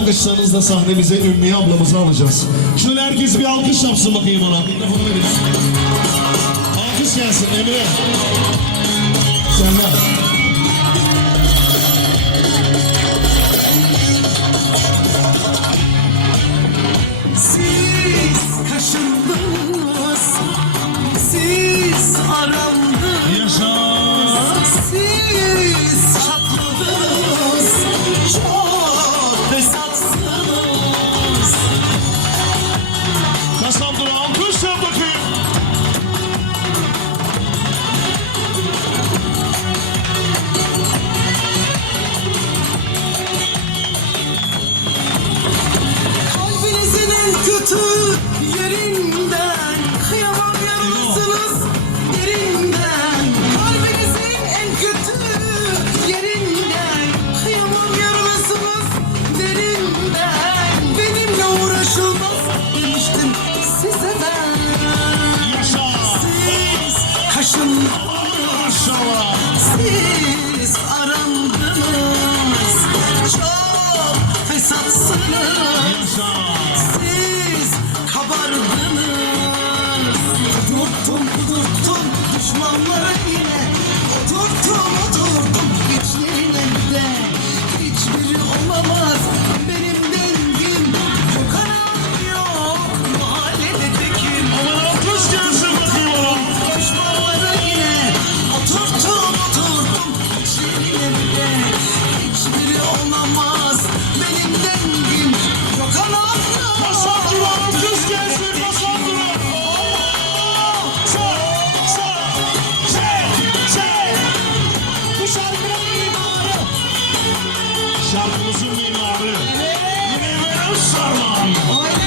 alkışlarınızla sahnemize Ümmiye ablamızı alacağız. Şöyle herkes bir alkış yapsın bakayım ona. Mikrofonu verin. Alkış gelsin Emre. Senden. Yine Oturttum oturdum Şarkımızın mimarı. Münevver Özsarman. Yaşa.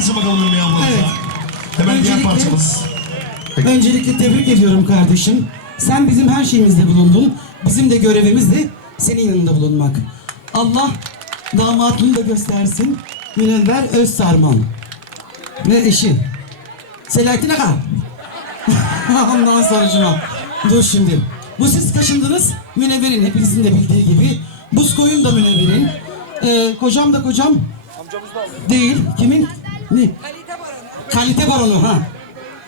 Gelsin bakalım Ümmiye ablamıza. Evet. Hemen diğer Öncelikle- parçamız. Öncelikle tebrik ediyorum kardeşim. Sen bizim her şeyimizde bulundun. Bizim de görevimiz de senin yanında bulunmak. Allah damatlığını da göstersin. Münevver Özsarman. Ve eşi. Selahattin Aga. Ondan sonra Dur şimdi. Bu siz kaşındınız. Münevver'in hepinizin de bildiği gibi. Buz koyun da Münevver'in. Ee, kocam da kocam. Değil. Kimin? Ne? Kalite baronu ha.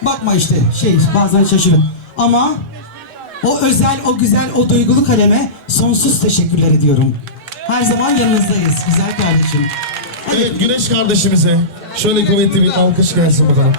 Bakma işte şey bazen şaşırın. Ama o özel, o güzel, o duygulu kaleme sonsuz teşekkürler ediyorum. Her zaman yanınızdayız güzel kardeşim. Evet Güneş kardeşimize şöyle kuvvetli bir alkış gelsin bakalım.